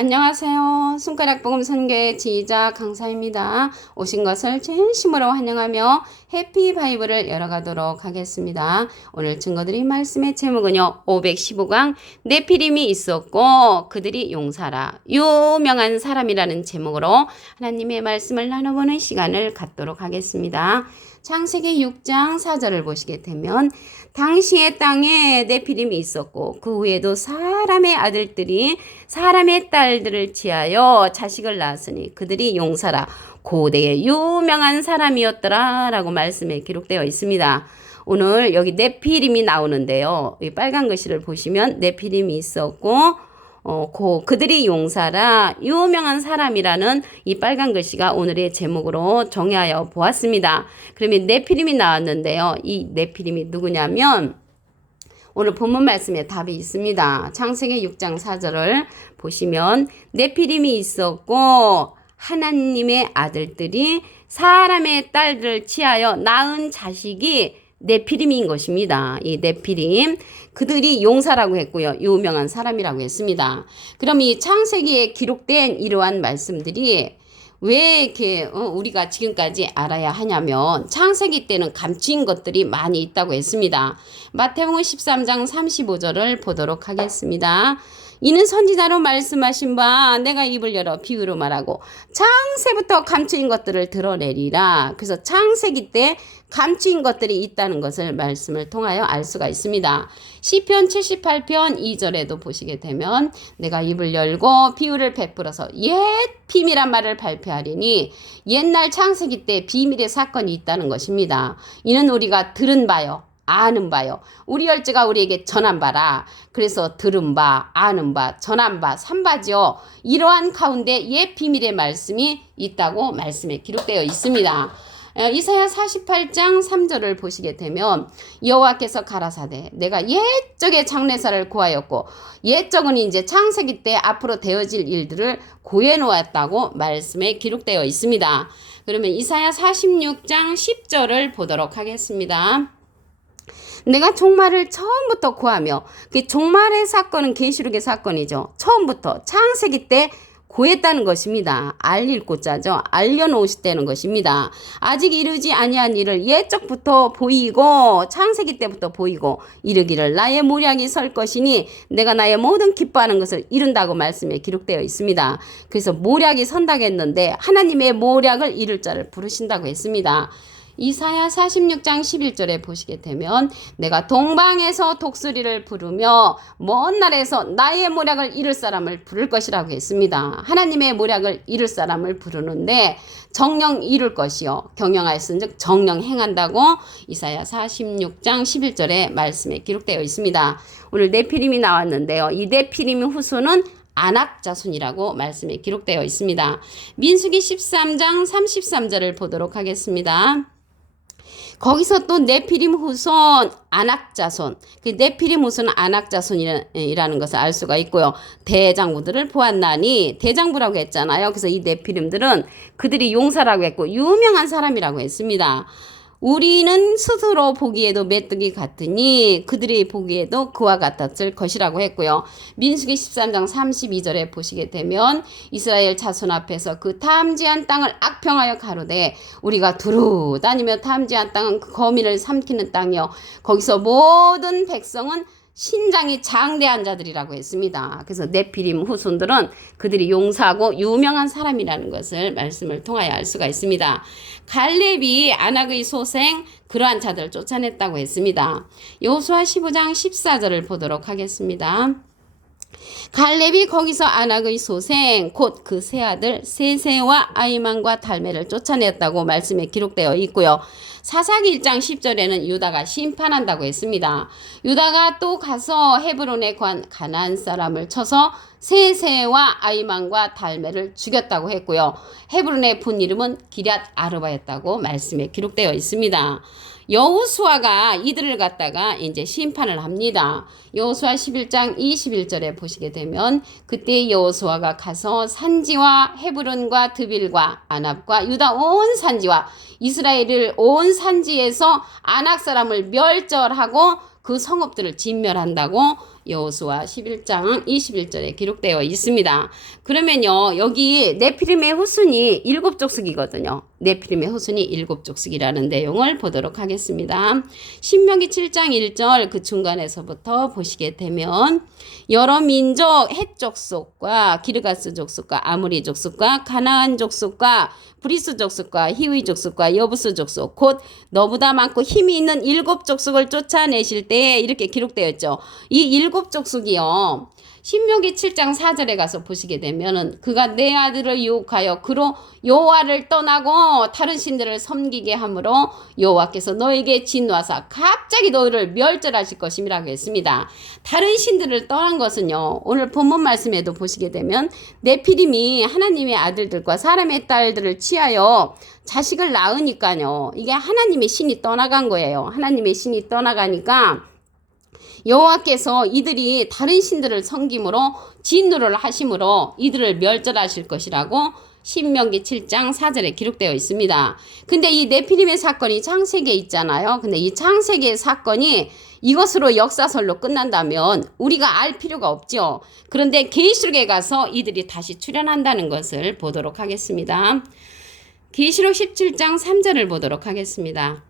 안녕하세요. 손가락복음 선교의 지휘자 강사입니다. 오신 것을 진심으로 환영하며 해피 바이블을 열어가도록 하겠습니다. 오늘 증거드린 말씀의 제목은요. 515강 네피림이 있었고 그들이 용사라 유명한 사람이라는 제목으로 하나님의 말씀을 나눠보는 시간을 갖도록 하겠습니다. 창세기 6장 4절을 보시게 되면 당시의 땅에 네피림이 있었고 그 후에도 사람의 아들들이 사람의 딸들을 취하여 자식을 낳았으니 그들이 용사라 고대의 유명한 사람이었더라 라고 말씀에 기록되어 있습니다. 오늘 여기 네피림이 나오는데요. 이 빨간 글씨를 보시면 네피림이 있었고 그들이 용사라 유명한 사람이라는 이 빨간 글씨가 오늘의 제목으로 정의하여 보았습니다. 그러면 네피림이 나왔는데요. 이 네피림이 누구냐면 오늘 본문 말씀에 답이 있습니다. 창세기 6장 4절을 보시면 네피림이 있었고 하나님의 아들들이 사람의 딸들을 취하여 낳은 자식이 네피림인 것입니다. 이 네피림 그들이 용사라고 했고요. 유명한 사람이라고 했습니다. 그럼 이 창세기에 기록된 이러한 말씀들이 왜 이렇게 우리가 지금까지 알아야 하냐면 창세기 때는 감추인 것들이 많이 있다고 했습니다. 마태복음 13장 35절을 보도록 하겠습니다. 이는 선지자로 말씀하신 바 내가 입을 열어 비유로 말하고 창세부터 감추인 것들을 드러내리라. 그래서 창세기 때 감추인 것들이 있다는 것을 말씀을 통하여 알 수가 있습니다. 시편 78편 2절에도 보시게 되면 내가 입을 열고 비유를 베풀어서 옛 비밀한 말을 발표하리니 옛날 창세기 때 비밀의 사건이 있다는 것입니다. 이는 우리가 들은 바요. 아는 바요. 우리 열조가 우리에게 전한 바라. 그래서 들은 바, 아는 바, 전한 바, 삼바지요. 이러한 가운데 옛 비밀의 말씀이 있다고 말씀에 기록되어 있습니다. 이사야 48장 3절을 보시게 되면 여호와께서 가라사대 내가 옛적의 장래사를 구하였고 옛적은 이제 창세기 때 앞으로 되어질 일들을 고해 놓았다고 말씀에 기록되어 있습니다. 그러면 이사야 46장 10절을 보도록 하겠습니다. 내가 종말을 처음부터 구하며 그 종말의 사건은 계시록의 사건이죠. 처음부터 창세기 때 구했다는 것입니다. 알릴 고자죠. 알려놓으셨다는 것입니다. 아직 이르지 아니한 일을 옛적부터 보이고 창세기 때부터 보이고 이르기를 나의 모략이 설 것이니 내가 나의 모든 기뻐하는 것을 이룬다고 말씀에 기록되어 있습니다. 그래서 모략이 선다고 했는데 하나님의 모략을 이룰 자를 부르신다고 했습니다. 이사야 46장 11절에 보시게 되면 내가 동방에서 독수리를 부르며 먼 나라에서 나의 모략을 이룰 사람을 부를 것이라고 했습니다. 하나님의 모략을 이룰 사람을 부르는데 정령 이룰 것이요 경영하였은즉 정령 행한다고 이사야 46장 11절에 말씀에 기록되어 있습니다. 오늘 네피림이 나왔는데요. 이 네피림의 후손은 아낙 자손이라고 말씀에 기록되어 있습니다. 민수기 13장 33절을 보도록 하겠습니다. 거기서 또 네피림 후손 아낙 자손, 그 네피림 후손 아낙 자손이라는 것을 알 수가 있고요. 대장부들을 보았나니 대장부라고 했잖아요. 그래서 이 네피림들은 그들이 용사라고 했고 유명한 사람이라고 했습니다. 우리는 스스로 보기에도 메뚜기 같으니 그들이 보기에도 그와 같았을 것이라고 했고요. 민수기 13장 32절에 보시게 되면 이스라엘 자손 앞에서 그 탐지한 땅을 악평하여 가로되 우리가 두루 다니며 탐지한 땅은 그 거민을 삼키는 땅이요 거기서 모든 백성은 신장이 장대한 자들이라고 했습니다. 그래서 네피림 후손들은 그들이 용사하고 유명한 사람이라는 것을 말씀을 통하여 알 수가 있습니다. 갈렙이 아낙의 소생 그러한 자들을 쫓아냈다고 했습니다. 여호수아 15장 14절을 보도록 하겠습니다. 갈렙이 거기서 아낙의 소생 곧 그 세 아들 세세와 아이만과 달메를 쫓아냈다고 말씀에 기록되어 있고요. 사사기 1장 10절에는 유다가 심판한다고 했습니다. 유다가 또 가서 헤브론에 관 가나안 사람을 쳐서 세세와 아이만과 달메를 죽였다고 했고요. 헤브론의 본 이름은 기럇 아르바였다고 말씀에 기록되어 있습니다. 여호수아가 이들을 갖다가 이제 심판을 합니다. 여호수아 11장 21절에 보시게 되면 그때 여호수아가 가서 산지와 헤브론과 드빌과 아납과 유다 온 산지와 이스라엘을 온 산지에서 아낙 사람을 멸절하고 그 성읍들을 진멸한다고 여호수아 11장 21절에 기록되어 있습니다. 그러면요, 여기 네피림의 후손이 7족속이거든요. 네피림의 후손이 7족속이라는 내용을 보도록 하겠습니다. 신명기 7장 1절 그 중간에서부터 보시게 되면 여러 민족 헷 족속과 기르가스 족속과 아무리 족속과 가나안 족속과 브리스 족속과 히위 족속과 여부스 족속 곧 너보다 많고 힘이 있는 7족속을 쫓아내실 때에 이렇게 기록되어 있죠. 이 7족속이요. 신명기 7장 4절에 가서 보시게 되면은 그가 내 아들을 유혹하여 그로 여호와를 떠나고 다른 신들을 섬기게 하므로 여호와께서 너에게 진노하사 갑자기 너희를 멸절하실 것임이라고 했습니다. 다른 신들을 떠난 것은요. 오늘 본문 말씀에도 보시게 되면 네피림이 하나님의 아들들과 사람의 딸들을 취하여 자식을 낳으니까요. 이게 하나님의 신이 떠나간 거예요. 하나님의 신이 떠나가니까 여호와께서 이들이 다른 신들을 섬김으로 진노를 하심으로 이들을 멸절하실 것이라고 신명기 7장 4절에 기록되어 있습니다. 근데 이 네피림의 사건이 창세기에 있잖아요. 근데 이 창세기의 사건이 이것으로 역사설로 끝난다면 우리가 알 필요가 없죠. 그런데 계시록에 가서 이들이 다시 출현한다는 것을 보도록 하겠습니다. 계시록 17장 3절을 보도록 하겠습니다.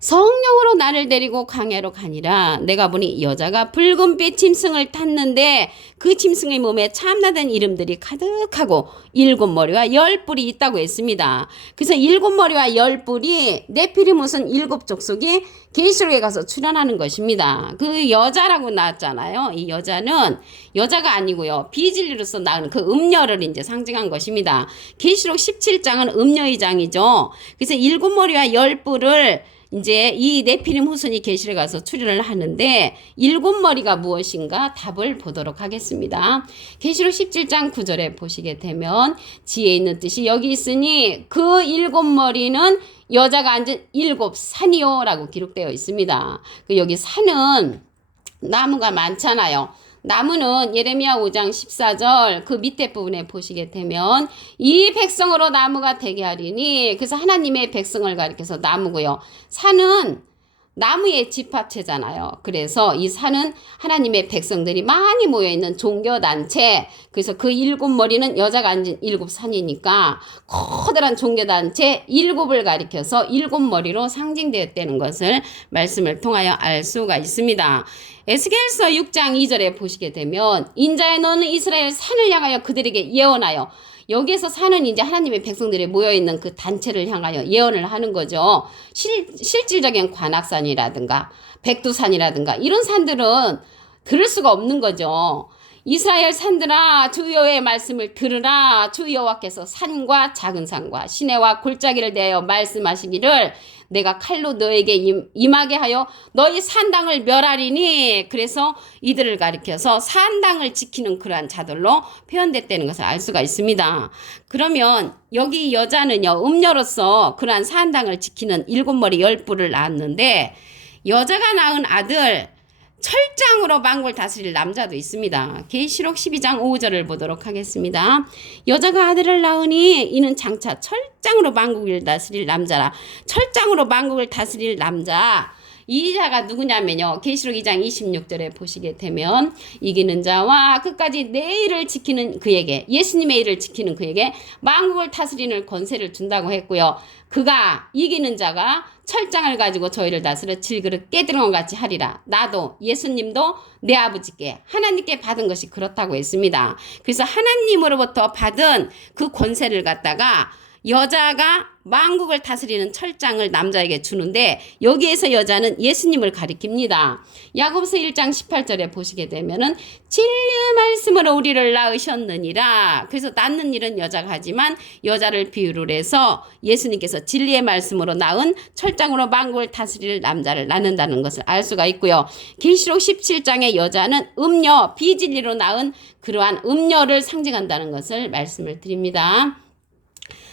성령으로 나를 데리고 광야로 가니라. 내가 보니 여자가 붉은빛 짐승을 탔는데 그 짐승의 몸에 참나된 이름들이 가득하고 7머리와 10뿔이 있다고 했습니다. 그래서 7머리와 10뿔이 네피림 무슨 7족속이 계시록에 가서 출현하는 것입니다. 그 여자라고 나왔잖아요. 이 여자는 여자가 아니고요. 비진리로서 낳은 그 음녀를 이제 상징한 것입니다. 계시록 17장은 음녀의 장이죠. 그래서 7머리와 10뿔을 이제 이 네피림 후손이 계시록에 가서 출현을 하는데 7머리가 무엇인가 답을 보도록 하겠습니다. 계시록 17장 9절에 보시게 되면 지혜 있는 뜻이 여기 있으니 그 7머리는 여자가 앉은 7산이요 라고 기록되어 있습니다. 여기 산은 나무가 많잖아요. 나무는 예레미야 5장 14절 그 밑에 부분에 보시게 되면 이 백성으로 나무가 되게 하리니 그래서 하나님의 백성을 가리켜서 나무고요. 산은 나무의 집합체잖아요. 그래서 이 산은 하나님의 백성들이 많이 모여있는 종교단체, 그래서 그 7머리는 여자가 앉은 7산이니까 커다란 종교단체 7을 가리켜서 7머리로 상징되었다는 것을 말씀을 통하여 알 수가 있습니다. 에스겔서 6장 2절에 보시게 되면 인자의 너는 이스라엘 산을 향하여 그들에게 예언하여, 여기에서 산은 이제 하나님의 백성들이 모여있는 그 단체를 향하여 예언을 하는 거죠. 실질적인 관악산이라든가 백두산이라든가 이런 산들은 들을 수가 없는 거죠. 이스라엘 산들아 주 여호와의 말씀을 들으라. 주 여호와께서 산과 작은 산과 시내와 골짜기를 대하여 말씀하시기를 내가 칼로 너에게 임하게 하여 너희 산당을 멸하리니. 그래서 이들을 가리켜서 산당을 지키는 그러한 자들로 표현됐다는 것을 알 수가 있습니다. 그러면 여기 여자는요, 음녀로서 그러한 산당을 지키는 7머리 10뿔을 낳았는데 여자가 낳은 아들 철장으로 만국을 다스릴 남자도 있습니다. 계시록 12장 5절을 보도록 하겠습니다. 여자가 아들을 낳으니 이는 장차 철장으로 만국을 다스릴 남자라. 철장으로 만국을 다스릴 남자, 이 자가 누구냐면요, 계시록 2장 26절에 보시게 되면 이기는 자와 끝까지 내 일을 지키는 그에게, 예수님의 일을 지키는 그에게 만국을 다스리는 권세를 준다고 했고요. 그가 이기는 자가 철장을 가지고 저희를 다스려 질그릇 깨드는 것 같이 하리라. 나도 예수님도 내 아버지께 하나님께 받은 것이 그렇다고 했습니다. 그래서 하나님으로부터 받은 그 권세를 갖다가 여자가 만국을 다스리는 철장을 남자에게 주는데 여기에서 여자는 예수님을 가리킵니다. 야고보서 1장 18절에 보시게 되면은 진리의 말씀으로 우리를 낳으셨느니라. 그래서 낳는 일은 여자가 하지만 여자를 비유를 해서 예수님께서 진리의 말씀으로 낳은 철장으로 만국을 다스릴 남자를 낳는다는 것을 알 수가 있고요. 계시록 17장의 여자는 음녀, 비진리로 낳은 그러한 음녀를 상징한다는 것을 말씀을 드립니다.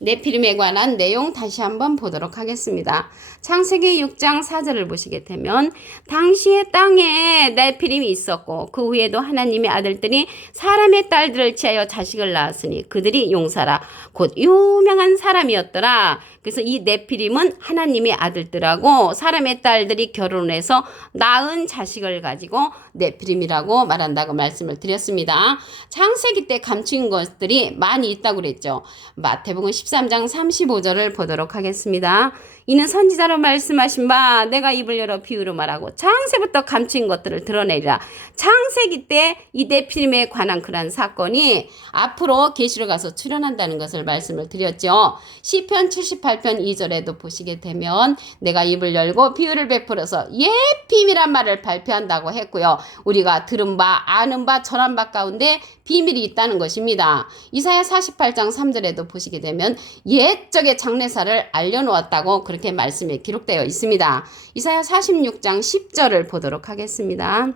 네피림에 관한 내용 다시 한번 보도록 하겠습니다. 창세기 6장 4절을 보시게 되면 당시에 땅에 네피림이 있었고 그 후에도 하나님의 아들들이 사람의 딸들을 취하여 자식을 낳았으니 그들이 용사라 곧 유명한 사람이었더라. 그래서 이 네피림은 하나님의 아들들하고 사람의 딸들이 결혼해서 낳은 자식을 가지고 네피림이라고 말한다고 말씀을 드렸습니다. 창세기 때 감춘 것들이 많이 있다고 그랬죠. 마태복음 13장 35절을 보도록 하겠습니다. 이는 선지자로 말씀하신 바 내가 입을 열어 비유로 말하고 창세부터 감춘 것들을 드러내리라. 창세기 때 이 네피림에 관한 그러한 사건이 앞으로 계시록 가서 출현한다는 것을 말씀을 드렸죠. 시편 78편 2절에도 보시게 되면 내가 입을 열고 비유를 베풀어서 예비밀한 말을 발표한다고 했고요. 우리가 들은 바 아는 바 전한 바 가운데 비밀이 있다는 것입니다. 이사야 48장 3절에도 보시게 되면 옛적의 장래사를 알려놓았다고 그렇게 말씀에 기록되어 있습니다. 이사야 46장 10절을 보도록 하겠습니다.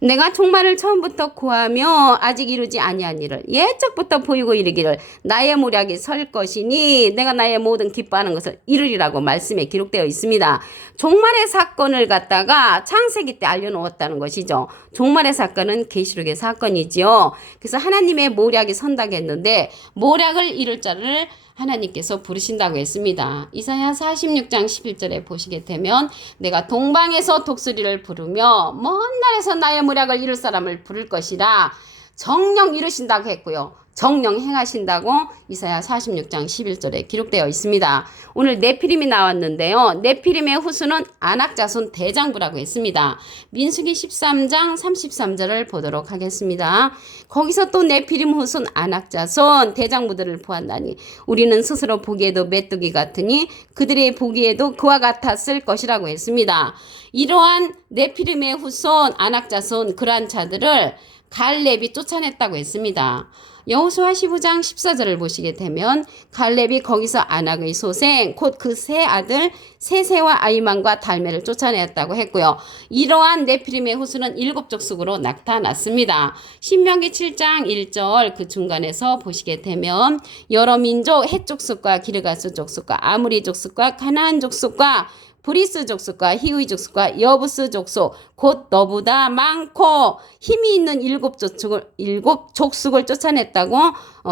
내가 종말을 처음부터 구하며 아직 이루지 아니한 일을 옛적부터 보이고 이르기를 나의 모략이 설 것이니 내가 나의 모든 기뻐하는 것을 이루리라고 말씀에 기록되어 있습니다. 종말의 사건을 갖다가 창세기 때 알려놓았다는 것이죠. 종말의 사건은 계시록의 사건이지요. 그래서 하나님의 모략이 선다고 했는데 모략을 이룰 자를 하나님께서 부르신다고 했습니다. 이사야 46장 11절에 보시게 되면 내가 동방에서 독수리를 부르며 먼 날에서 나의 모략을 이룰 사람을 부를 것이라 정령 이루신다고 했고요. 정령 행하신다고 이사야 46장 11절에 기록되어 있습니다. 오늘 네피림이 나왔는데요. 네피림의 후손은 아낙자손 대장부라고 했습니다. 민수기 13장 33절을 보도록 하겠습니다. 거기서 또 네피림 후손 아낙자손 대장부들을 보았나니 우리는 스스로 보기에도 메뚜기 같으니 그들의 보기에도 그와 같았을 것이라고 했습니다. 이러한 네피림의 후손 아낙자손 그러한 자들을 갈렙이 쫓아냈다고 했습니다. 여호수아 15장 14절을 보시게 되면 갈렙이 거기서 아낙의 소생 곧 그 세 아들 세세와 아이만과 달메를 쫓아냈다고 했고요. 이러한 네피림의 후손은 7족속으로 나타났습니다. 신명기 7장 1절 그 중간에서 보시게 되면 여러 민족 헷 족속과 기르가스 족속과 아무리 족속과 가나안 족속과 브리스 족속과 히위 족속과 여부스 족속 곧 너보다 많고 힘이 있는 7족속을 쫓아냈다고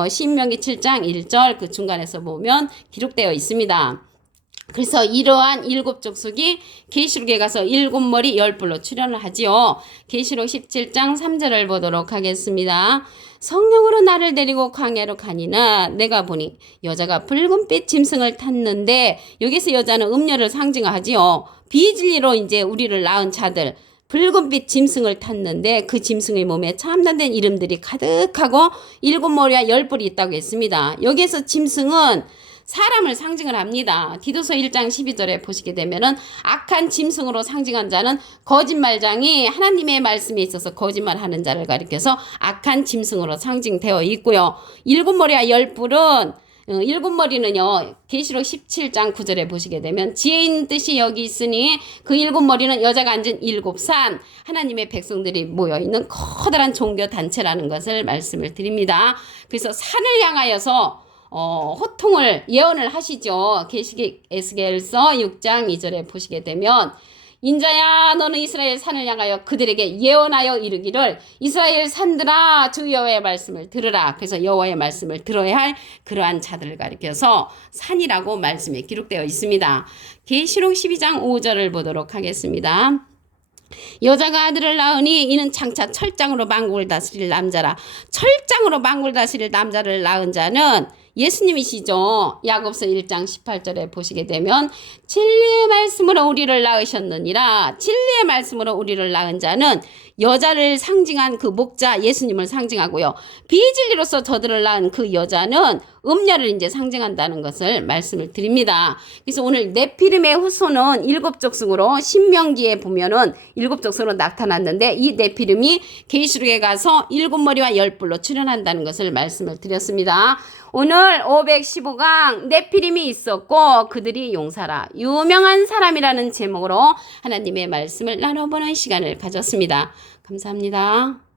신명기 7장 1절 그 중간에서 보면 기록되어 있습니다. 그래서 이러한 7족속이 계시록에 가서 7머리 10뿔로 출현을 하지요. 계시록 17장 3절을 보도록 하겠습니다. 성령으로 나를 데리고 광야로 가니나 내가 보니 여자가 붉은빛 짐승을 탔는데 여기서 여자는 음녀를 상징하지요. 비진리로 이제 우리를 낳은 자들 붉은빛 짐승을 탔는데 그 짐승의 몸에 참단된 이름들이 가득하고 7머리와 10뿔이 있다고 했습니다. 여기에서 짐승은 사람을 상징을 합니다. 디도서 1장 12절에 보시게 되면은 악한 짐승으로 상징한 자는 거짓말장이 하나님의 말씀에 있어서 거짓말하는 자를 가리켜서 악한 짐승으로 상징되어 있고요. 7머리와 10뿔은 7머리는요. 계시록 17장 9절에 보시게 되면 지혜 있는 뜻이 여기 있으니 그 7머리는 여자가 앉은 7산 하나님의 백성들이 모여있는 커다란 종교단체라는 것을 말씀을 드립니다. 그래서 산을 향하여서 호통을 예언을 하시죠. 계시록 에스겔서 6장 2절에 보시게 되면 인자야 너는 이스라엘 산을 향하여 그들에게 예언하여 이르기를 이스라엘 산들아 주 여호와의 말씀을 들으라. 그래서 여호와의 말씀을 들어야 할 그러한 자들을 가리켜서 산이라고 말씀에 기록되어 있습니다. 계시록 12장 5절을 보도록 하겠습니다. 여자가 아들을 낳으니 이는 장차 철장으로 만국을 다스릴 남자라. 철장으로 만국을 다스릴 남자를 낳은 자는 예수님이시죠. 야고보서 1장 18절에 보시게 되면 진리의 말씀으로 우리를 낳으셨느니라. 진리의 말씀으로 우리를 낳은 자는 여자를 상징한 그 목자 예수님을 상징하고요. 비진리로서 저들을 낳은 그 여자는 음녀를 이제 상징한다는 것을 말씀을 드립니다. 그래서 오늘 네피림의 후손은 7족속으로 신명기에 보면은 7족속으로 나타났는데 이 네피림이 계시록에 가서 7머리와 10뿔로 출현한다는 것을 말씀을 드렸습니다. 오늘 515강 네피림이 있었고 그들이 용사라 유명한 사람이라는 제목으로 하나님의 말씀을 나눠보는 시간을 가졌습니다. 감사합니다.